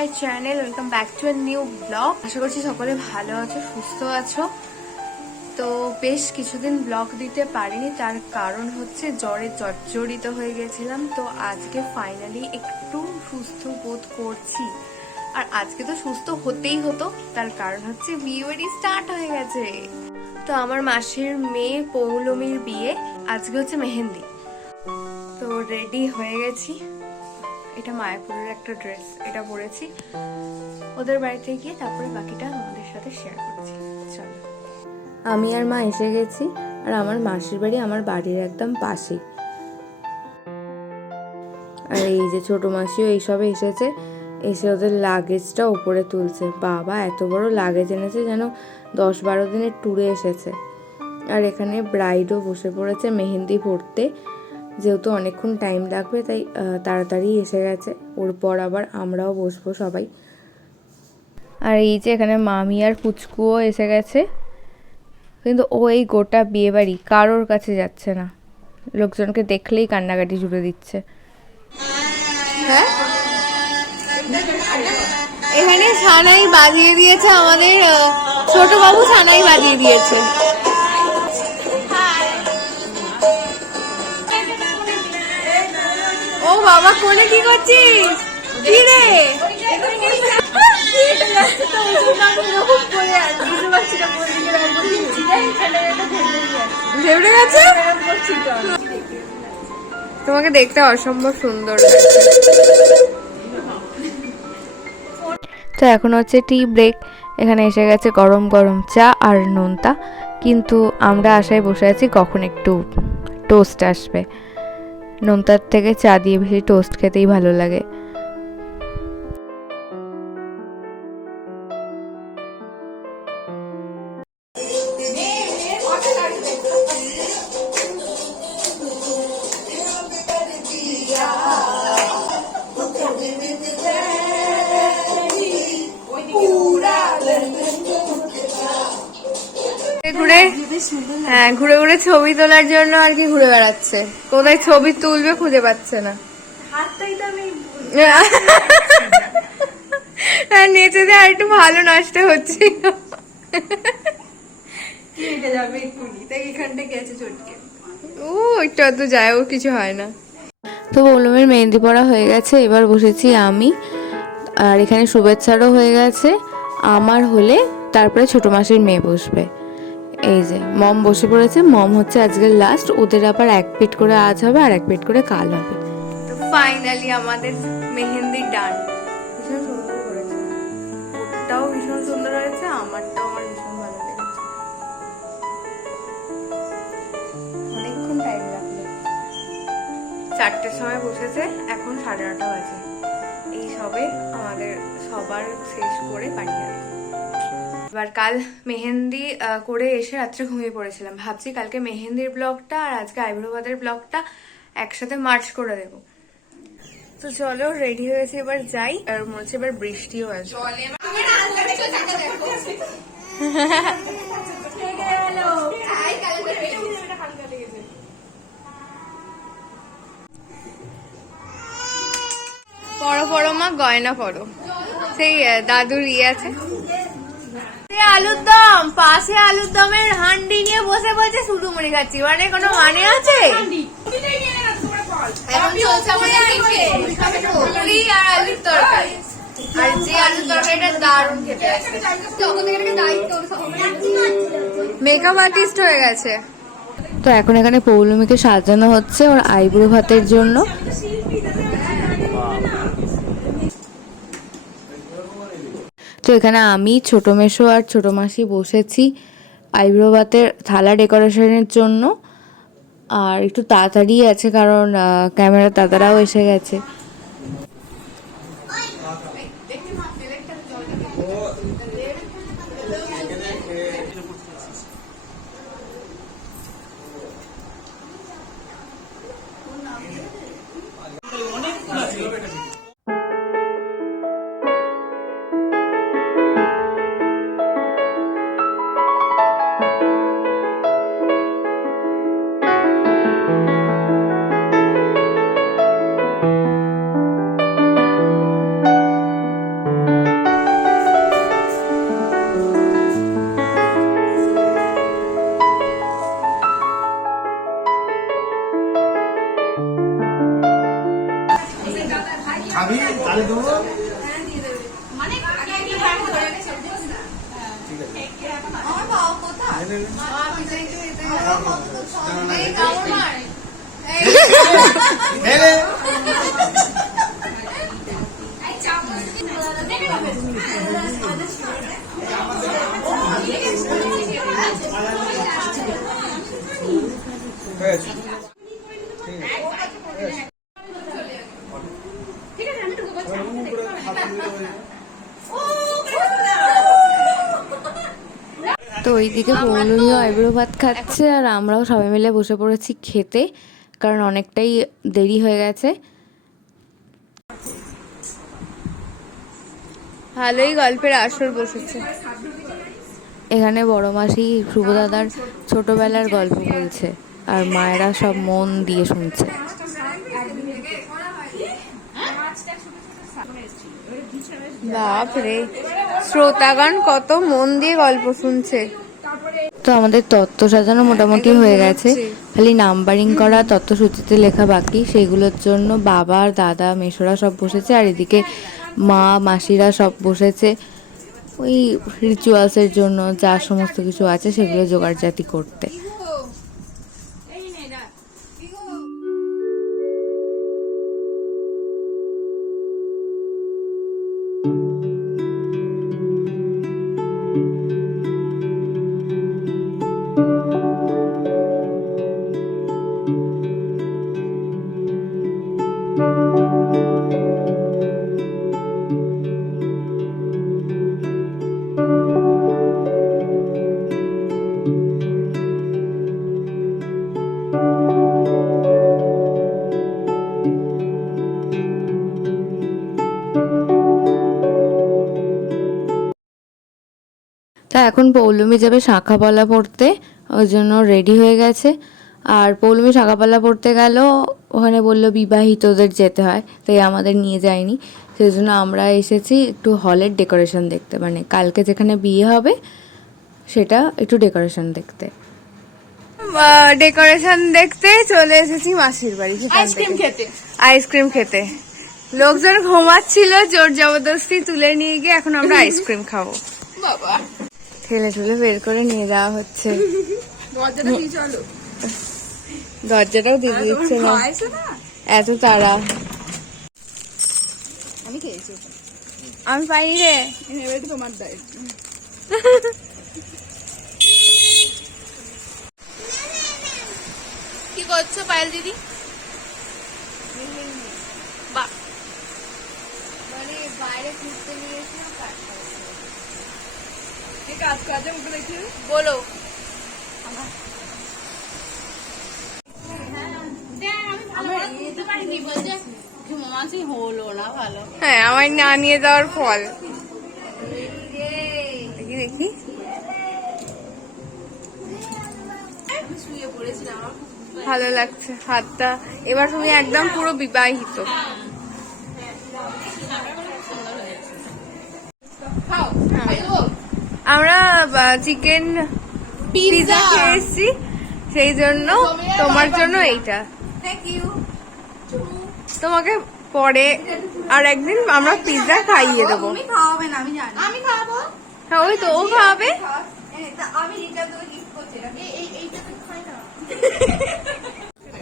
My channel, welcome back to a new blog. আশা করছি সকলে ভালো আছো, সুস্থ আছো। তো বেশ কিছুদিন ব্লগ দিতে পারিনি, তার কারণ হচ্ছে জ্বরে জর্জরিত হয়ে গেছিলাম। তো আজকে ফাইনালি একটু সুস্থ বোধ করছি, আর আজকে তো সুস্থ হতেই হতো, তার কারণ হচ্ছে বিয়ে স্টার্ট হয়ে গেছে। তো আমার মাসির মেয়ে পৌলমীর বিয়ে, আজকে হচ্ছে মেহেন্দি। তো রেডি হয়ে গেছি। এটা মায়াপুরের একটা ড্রেস, এটা পরেছি। ওদের বাড়িতে গিয়ে তারপরে বাকিটা আমাদের সাথে শেয়ার করছি। চলো। আমি আর মা এসে গেছি, আর আমার মাসির বাড়ি আমার বাড়ির একদম পাশে। আর এই যে ছোট মাসিও এইসবে এসেছে, এসে ওদের লাগেজটা উপরে তুলছে। বাবা এত বড় লাগেজ এনেছে, যেন 10-12 দিনের ট্যুরে এসেছে। আর এখানে ব্রাইডও বসে পড়েছে মেহেন্দি পরতে, যেহেতু অনেকক্ষণ টাইম লাগবে তাই তাড়াতাড়ি এসে গেছে। ওর পর আবার আমরাও বসবো সবাই। আর এই যে এখানে মামি আর পুচকুও এসে গেছে, কিন্তু ও এই গোটা বিয়েবাড়ি কারোর কাছে যাচ্ছে না, লোকজনকে দেখলেই কান্নাকাটি জুড়ে দিচ্ছে। হ্যাঁ, এখানে সানাই বাজিয়ে দিয়েছে আমাদের ছোট বাবু, সানাই বাজিয়ে দিয়েছে। ও বাবা, কোনে কি করছিস? কি রে? তোমাকে দেখতে অসম্ভব সুন্দর লাগছে। তো এখন হচ্ছে টি ব্রেক। এখানে এসে গেছে গরম গরম চা আর নোনতা, কিন্তু আমরা আশায় বসে আছি কখন একটু টোস্ট আসবে। নোনতার থেকে চা দিয়ে বেশি টোস্ট খেতেই ভালো লাগে। ঘুরে ঘুরে ছবি তোলার জন্য আর কি ঘুরে বেড়াচ্ছে, কোথায় ছবি তুলবে খুঁজে পাচ্ছে না। নেচে যে আর একটু ভালো নষ্ট হচ্ছে। ও একটু অত যায়, ও কিছু হয় না। তো পৌলমের মেহেন্দি পড়া হয়ে গেছে, এবার বসেছি আমি। আর এখানে শুভেচ্ছারও হয়ে গেছে। আমার হলে তারপরে ছোট মাসির মেয়ে বসবে। এই যে মম বসে পড়েছে, মম হচ্ছে আজকের লাস্ট। ওদের আবার এক পিঠ করে আজ হবে আর এক পিঠ করে কাল হবে। তো ফাইনালি আমাদের মেহেন্দি ডান। ভীষণ সুন্দর করেছে, ওটাও ভীষণ সুন্দর হয়েছে, আমারটাও আমার ভীষণ ভালো লেগেছে। অনেকক্ষণ টাইম লাগলো, 4টের সময় বসেছে, এখন 9:30 বাজে। এই সবে আমাদের সবার শেষ করে বাড়ি যাবে। এবার কাল মেহেন্দি করে এসে রাত্রে ঘুমিয়ে পড়েছিলাম। ভাবছি কালকে মেহেন্দির ব্লগটা আর আজকে আইব্রো ভাতের ব্লগটা একসাথে মার্চ করে দেবো। তো চলো, রেডি হয়েছে, এবার যাই। আর মনে হচ্ছে এবার বৃষ্টিও আসবে। পড়ো পড়ো মা, গয়না পড়ো। সেই দাদুর ইয়ে আছে, আলুর দম, পাশে আলুর দমের হান্ডি নিয়ে বসে বলছে শুধু মুড়ি খাচ্ছি। মানে কোনো মানে আছে? এখন চলছে আমাদের পুরি আর আলুর তরকারি, আর যে আলুর তরকারিটা দারুণ খেতে আছে। মেকআপ আর্টিস্ট হয়ে গেছে। তো এখন এখানে পৌলমীকে সাজানো হচ্ছে ওর আইব্রো ভাতের জন্য। তো এখানে আমি, ছোট মেশো আর ছোট মাসি বসেছি আইব্রো ভাতের থালা ডেকোরেশনের জন্য। আর একটু তাড়াতাড়ি আছে, কারণ ক্যামেরার দাদারাও এসে গেছে। তো ওইদিকে পৌলমীও আইবুড়ো ভাত খাচ্ছে আর আমরাও সবাই মিলে বসে পড়েছি খেতে, কারণ অনেকটাই দেরি হয়ে গেছে। ভালোই গল্পের আসর বসেছে। এখানে বড় মাসি শুভদাদার ছোটবেলার গল্প বলছে আর মায়েরা সব মন দিয়ে শুনছে। বাপরে, শ্রোতাগণ কত মন দিয়ে গল্প শুনছে। তো আমাদের তত্ত্ব সাজানো মোটামুটি হয়ে গেছে, খালি নাম্বারিং করা তত্ত্বসূচিতে লেখা বাকি। সেগুলোর জন্য বাবা আর দাদা মেশোরা সব বসেছে, আর এদিকে মা মাসিরা সব বসেছে ওই রিচুয়ালসের জন্য যা সমস্ত কিছু আছে সেগুলো জোগাড়জাতি করতে। তা এখন পৌলমী যাবে শাঁখাপালা পড়তে, ওই জন্য রেডি হয়ে গেছে। আর পৌলমী শাঁখাপালা পড়তে গেল, ওখানে বললো বিবাহিতদের যেতে হয়, তাই আমাদের নিয়ে যায়নি। সেই জন্য আমরা এসেছি একটু হলের ডেকোরেশন দেখতে, মানে কালকে যেখানে বিয়ে হবে সেটা একটু ডেকোরেশন দেখতে। ডেকোরেশন দেখতে চলে এসেছি মাসির বাড়ি, আইসক্রিম খেতে। লোকজন ঘুমাচ্ছিল, জোর জবরদস্তি তুলে নিয়ে গিয়ে এখন আমরা আইসক্রিম খাবো। বাবা, ঠেলে ঠেলে বের করে নিয়ে যাওয়া হচ্ছে। দরজাটাও দিয়ে দিচ্ছে না, এত তারা। আমি পাইনি রে, তোমার দায়িত্ব। কি করছো পায়েল দিদি? বাইরে ঘুরতে নিয়ে কাজ কাজে মুখে দেখি বলো। হ্যাঁ, আমার না নিয়ে যাওয়ার ফল। দেখি দেখি, ভালো লাগছে হাতটা। এবার তুমি একদম পুরো বিবাহিত। আমরা চিকেন পিৎজা খেয়ে এসেছি, সেই জন্য তোমার জন্য এইটা। তোমাকে পরে আর একদিন আমরা পিৎজা খাইয়ে দেবো। হ্যাঁ, ওই তো ও খাওয়াবে।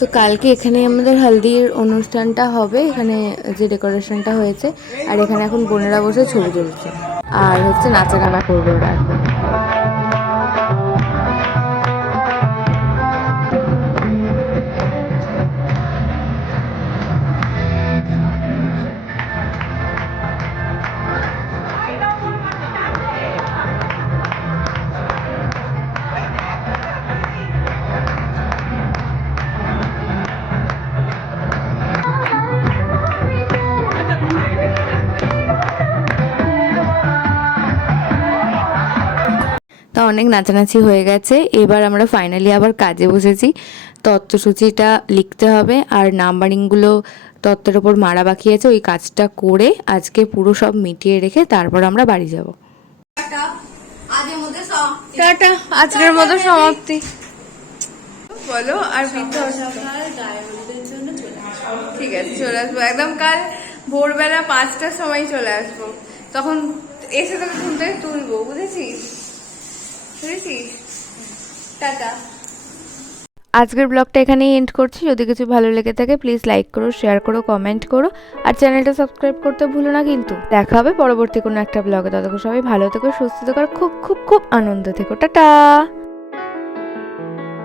তো কালকে এখানে আমাদের হলদির অনুষ্ঠানটা হবে, এখানে যে ডেকোরেশনটা হয়েছে। আর এখানে এখন বোনেরা বসে ছবি তুলছে আর হচ্ছে নাচা গানা করবে ওরা এখন। তা অনেক নাচানাচি হয়ে গেছে, এবার আমরা ফাইনালি আবার কাজে বসেছি। তত্ত্বসূচিটা লিখতে হবে আর নাম্বারিংগুলো তত্ত্বের ওপর মারা বাকি আছে, ওই কাজটা করে আজকে পুরো সব মিটিয়ে রেখে তারপর আমরা বাড়ি যাব। টাটা, আজকের মতো সমাপ্তি। বলো আর বৃদ্ধ ঠিক আছে, চলে আসবো একদম। কাল ভোরবেলা 5টার সময় চলে আসবো, তখন এসে তোকে ঘুম থেকে তুলবো, বুঝেছিস? টাটা। আজকের ব্লগটা এখানেই এন্ড করছি। যদি কিছু ভালো লেগে থাকে প্লিজ লাইক করো, শেয়ার করো, কমেন্ট করো, আর চ্যানেলটা সাবস্ক্রাইব করতে ভুলো না কিন্তু। দেখা হবে পরবর্তী কোনো একটা ব্লগে। ততক্ষণ সবাই ভালো থেকো, সুস্থ থেকো, আর খুব খুব খুব আনন্দ থেকো। টাটা।